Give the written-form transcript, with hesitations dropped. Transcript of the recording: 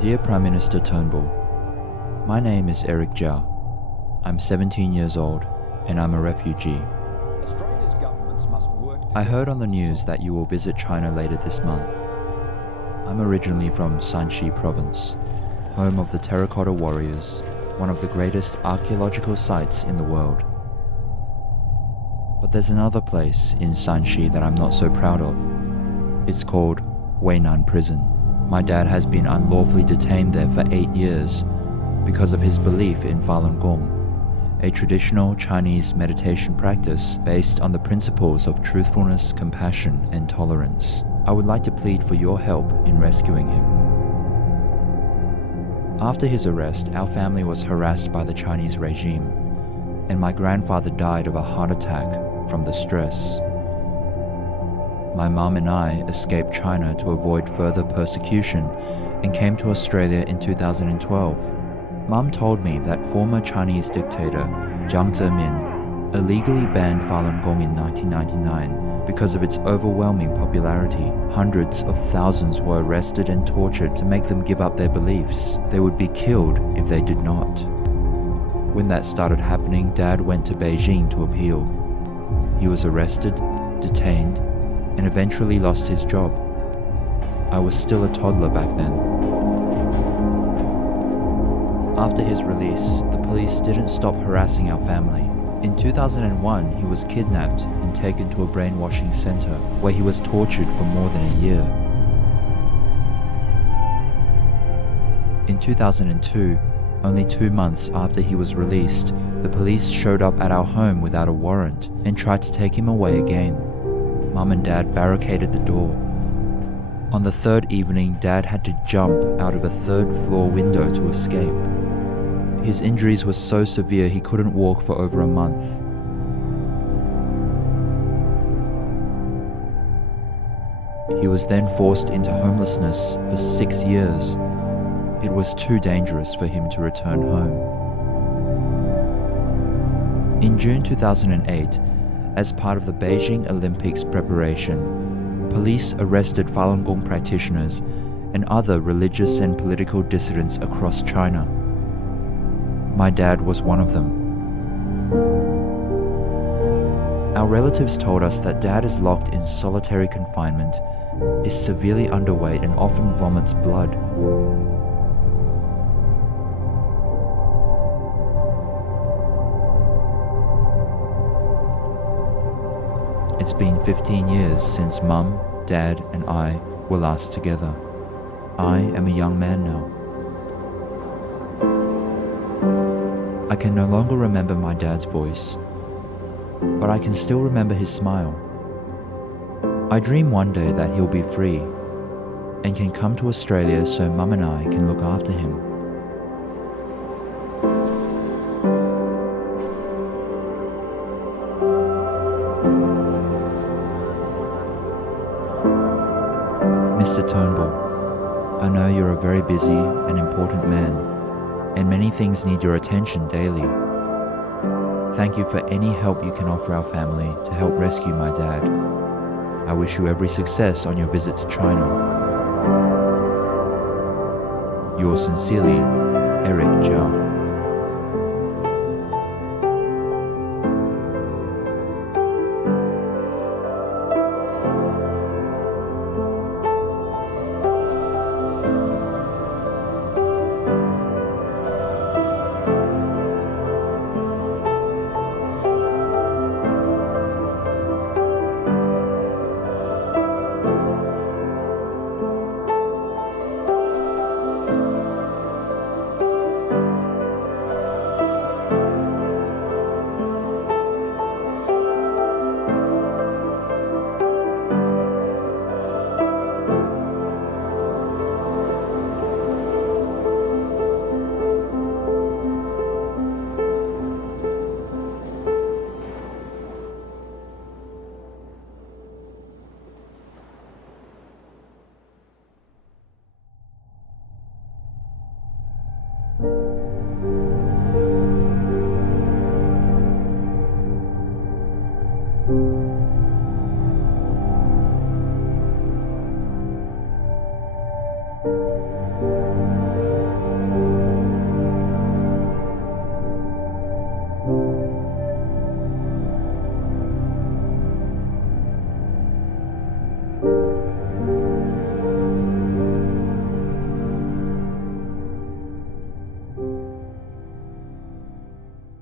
Dear Prime Minister Turnbull, my name is Eric Zhao. I'm 17 years old and I'm a refugee. Australia's governments must work I heard on the news that you will visit China later this month. I'm originally from Shanxi province, home of the Terracotta Warriors, one of the greatest archaeological sites in the world. But there's another place in Shanxi that I'm not so proud of. It's called Weinan Prison. My dad has been unlawfully detained there for 8 years because of his belief in Falun Gong, a traditional Chinese meditation practice based on the principles of truthfulness, compassion, and tolerance. I would like to plead for your help in rescuing him. After his arrest, our family was harassed by the Chinese regime, and my grandfather died of a heart attack from the stress. My mom and I escaped China to avoid further persecution and came to Australia in 2012. Mom told me that former Chinese dictator Jiang Zemin illegally banned Falun Gong in 1999 because of its overwhelming popularity. Hundreds of thousands were arrested and tortured to make them give up their beliefs. They would be killed if they did not. When that started happening, Dad went to Beijing to appeal. He was arrested, detained, and eventually lost his job. I was still a toddler back then. After his release, the police didn't stop harassing our family. In 2001, he was kidnapped and taken to a brainwashing center where he was tortured for more than a year. In 2002, only 2 months after he was released, the police showed up at our home without a warrant and tried to take him away again. Mum and Dad barricaded the door. On the third evening, Dad had to jump out of a third-floor window to escape. His injuries were so severe he couldn't walk for over a month. He was then forced into homelessness for 6 years. It was too dangerous for him to return home. In June 2008, as part of the Beijing Olympics preparation, police arrested Falun Gong practitioners and other religious and political dissidents across China. My dad was one of them. Our relatives told us that Dad is locked in solitary confinement, is severely underweight and often vomits blood. It's been 15 years since Mum, Dad, and I were last together. I am a young man now. I can no longer remember my dad's voice, but I can still remember his smile. I dream one day that he'll be free and can come to Australia so Mum and I can look after him. Mr. Turnbull, I know you're a very busy and important man, and many things need your attention daily. Thank you for any help you can offer our family to help rescue my dad. I wish you every success on your visit to China. Yours sincerely, Eric Zhao.